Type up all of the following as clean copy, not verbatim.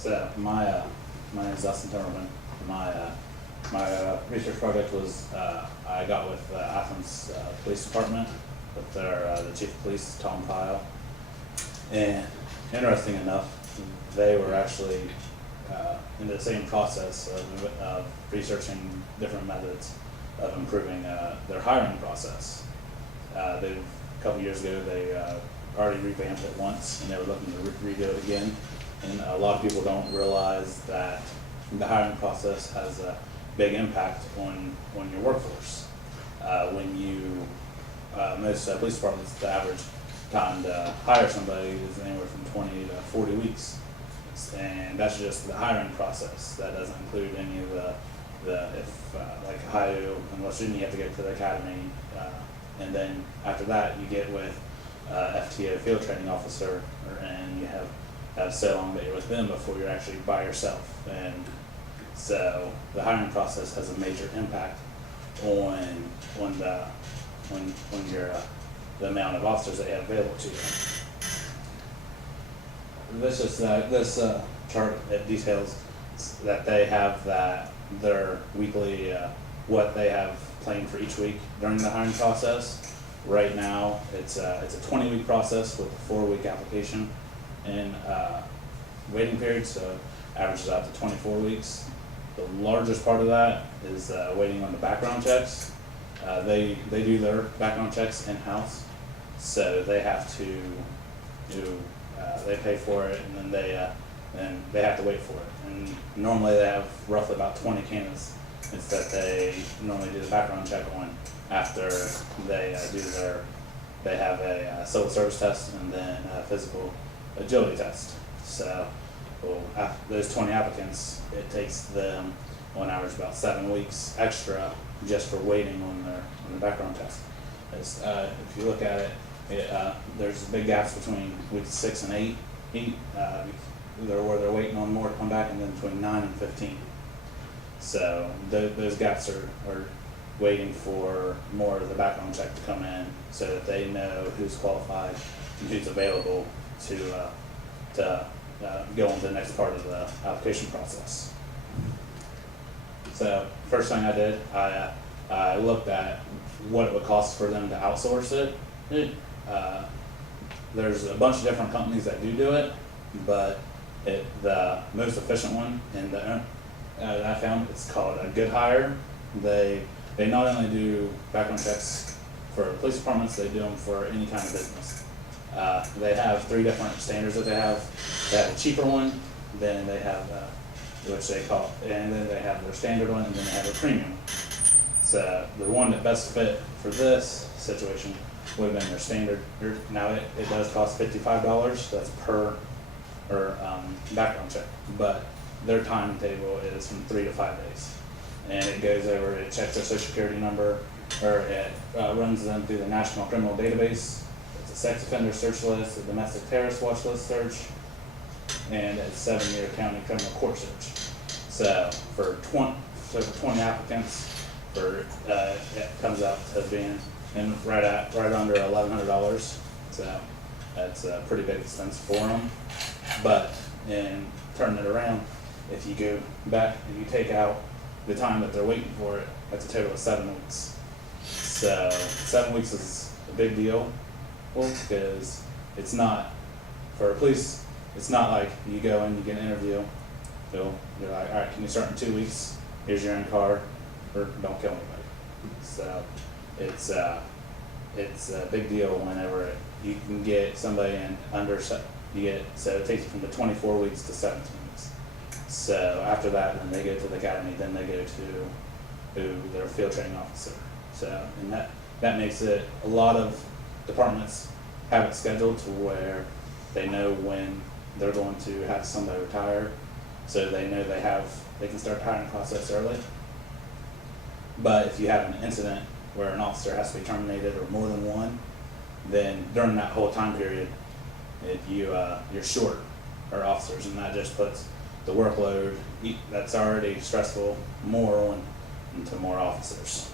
So my name is Dustin Timberman. My research project was I got with Athens Police Department with the chief of police, Tom Pyle. And interesting enough, they were actually in the same process of researching different methods of improving their hiring process. A couple years ago, they already revamped it once, and they were looking to redo it again. And a lot of people don't realize that the hiring process has a big impact on your workforce. When you most police departments, the average time to hire somebody is anywhere from 20 to 40 weeks, and that's just the hiring process. That doesn't include any of like Ohio and West Virginia, you have to get to the academy, and then after that you get with FTO, field training officer, and you have so long that you're with them before you're actually by yourself. And so the hiring process has a major impact on the amount of officers that you have available to you. This chart, it details that they have their weekly what they have planned for each week during the hiring process. Right now, it's a 20-week process with a 4-week application and waiting period, so averages out to 24 weeks. The largest part of that is waiting on the background checks. They do their background checks in-house, so they have to they pay for it, and then they have to wait for it. And normally they have roughly about 20 candidates that they normally do the background check on after they they have a civil service test and then a physical agility test. So after those 20 applicants, it takes them on average about 7 weeks extra just for waiting on the background test. If you look at it, there's big gaps between weeks 6 and 8, where they're waiting on more to come back, and then between 9 and 15. So those gaps are waiting for more of the background check to come in, so that they know who's qualified and who's available to go on to the next part of the application process. So first thing I did, I looked at what it would cost for them to outsource it. There's a bunch of different companies that do it, but the most efficient one and that I found, it's called a Good Hire. They not only do background checks for police departments, they do them for any kind of business. They have 3 different standards that they have. They have a cheaper one, then they have which they call, and then they have their standard one, and then they have a premium. So the one that best fit for this situation would have been their standard. Now it does cost $55. That's per background check, but their timetable is from 3 to 5 days, and it goes over. It checks their social security number, or it runs them through the National Criminal Database. It's a sex offender search list, a domestic terrorist watch list search, and a 7-year county criminal court search. So for 20 applicants, it comes out to being right under $1,100. So that's a pretty big expense for them. But in turning it around, if you go back and you take out the time that they're waiting for it, that's a total of 7 weeks. So 7 weeks is a big deal, because it's not, for police, it's not like you go in, you get an interview, you're like, all right, can you start in 2 weeks? Here's your own car, or don't kill anybody. So it's a big deal whenever you can get somebody in under, so it takes you from the 24 weeks to 17 weeks. So after that, then they go to the academy, then they go to their field training officer. So, and that makes it, a lot of departments have it scheduled to where they know when they're going to have somebody retire, so they know they can start the hiring process early. But if you have an incident where an officer has to be terminated, or more than one, then during that whole time period, you're short our officers, and that just puts the workload that's already stressful more into more officers.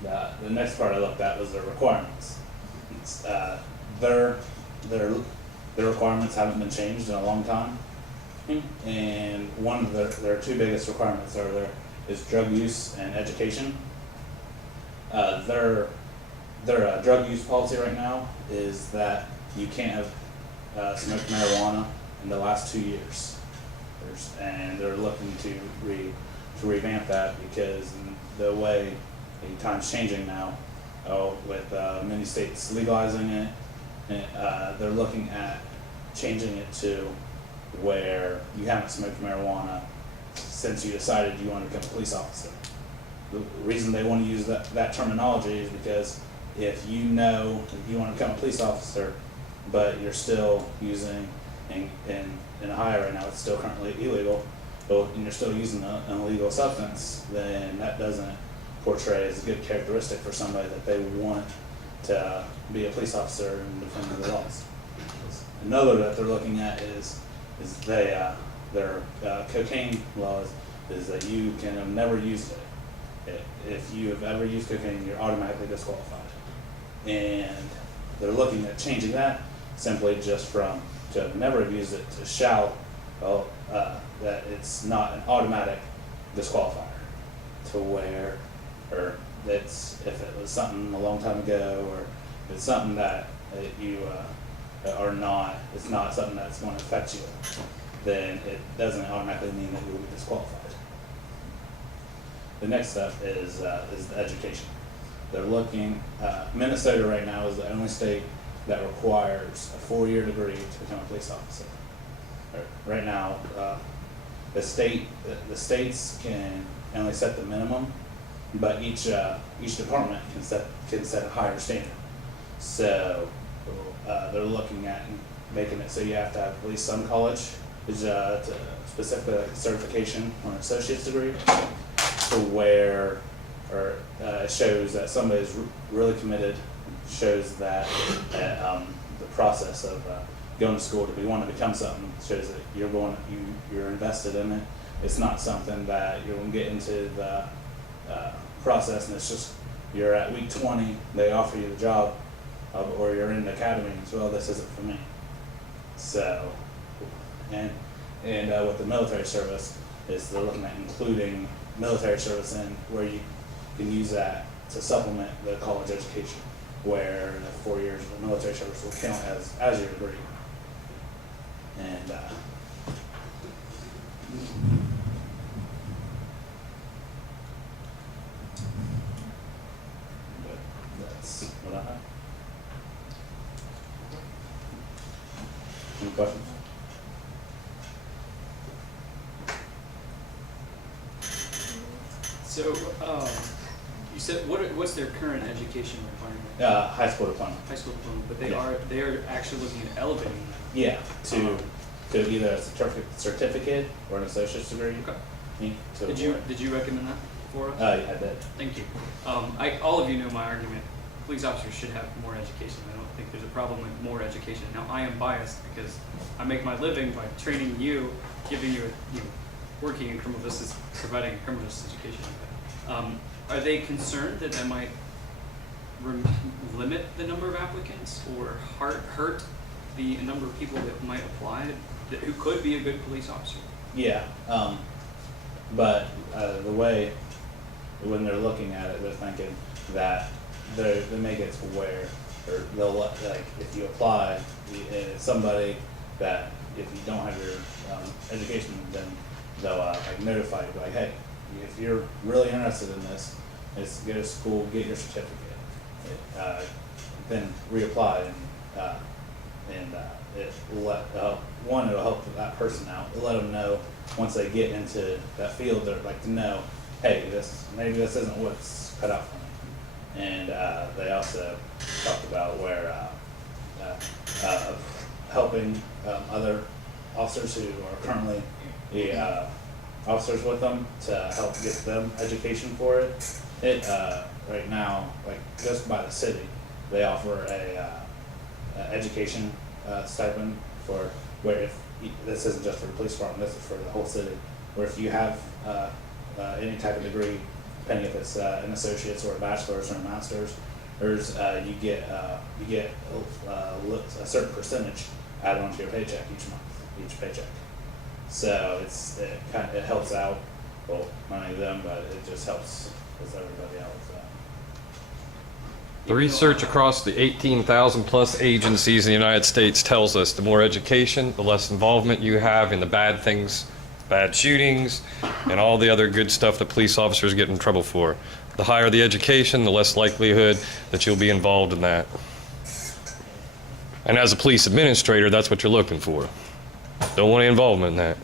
The next part I looked at was their requirements. the requirements haven't been changed in a long time. And one of their two biggest requirements is drug use and education. Their drug use policy right now is that you can't have smoked marijuana in the last 2 years. And they're looking to revamp that because the way the time's changing now, with many states legalizing it, they're looking at changing it to where you haven't smoked marijuana since you decided you want to become a police officer. The reason they want to use that terminology is because if you know if you want to become a police officer, but you're still using in Ohio right now, it's still currently illegal, and you're still using an illegal substance, then that doesn't portray as a good characteristic for somebody that they want to be a police officer and defend the laws. Another that they're looking at is their cocaine laws is that you can have never used it. If you have ever used cocaine, you're automatically disqualified. And they're looking at changing that simply just from to have never used it to shall, that it's not an automatic disqualifier to where, or that's if it was something a long time ago, or if it's something that you are not, it's not something that's going to affect you, then it doesn't automatically mean that you will be disqualified. The next step is the education. They're looking, Minnesota right now is the only state that requires a 4-year degree to become a police officer. Right now, the states can only set the minimum, but each department can set a higher standard. So they're looking at making it so you have to have at least some college, specifically like a certification or an associate's degree, to where it shows that somebody's really committed, shows that the process of going to school to want to become something shows that you're invested in it. It's not something that you're going to get into the process and it's just you're at week 20, they offer you the job, or you're in the academy and well, this isn't for me. So, and with the military service, is they're looking at including military service in where you can use that to supplement the college education, where the 4 years of the military service will count as your degree. And but that's what I have. Any questions? So, you said what's their current education requirement? High school diploma. High school diploma, but they Yeah. are actually looking at elevating that. Yeah, to either a certificate or an associate's degree. Okay. Did you recommend that for us? Yeah, I did. Thank you. All of you know my argument. Police officers should have more education. I don't think there's a problem with more education. Now, I am biased because I make my living by training you, giving you, working in criminal justice, providing a criminal justice education. Are they concerned that might limit the number of applicants or hurt the number of people that might apply who could be a good police officer? Yeah, but the way when they're looking at it, they're thinking that they make it to where, or they'll like if you apply, it's somebody that if you don't have your education, then they'll like notify you like, hey, if you're really interested in this, it's go to school, get your certificate, then reapply, and it will it'll help that person out. It'll let them know once they get into that field, they're like to know, hey, maybe this isn't what's cut out for me. And they also talked about where helping other officers who are currently the officers with them to help get them education for it. Right now, like just by the city, they offer a education stipend for where if this isn't just for the police department, this is for the whole city. Where if you have any type of degree, depending if it's an associate's or a bachelor's or a master's, you get a certain percentage added onto your paycheck each paycheck. So it helps out, well, not only them, but it just helps everybody else out. The research across the 18,000 plus agencies in the United States tells us the more education, the less involvement you have in the bad things, bad shootings, and all the other good stuff that police officers get in trouble for. The higher the education, the less likelihood that you'll be involved in that. And as a police administrator, that's what you're looking for. Don't want any involvement in that.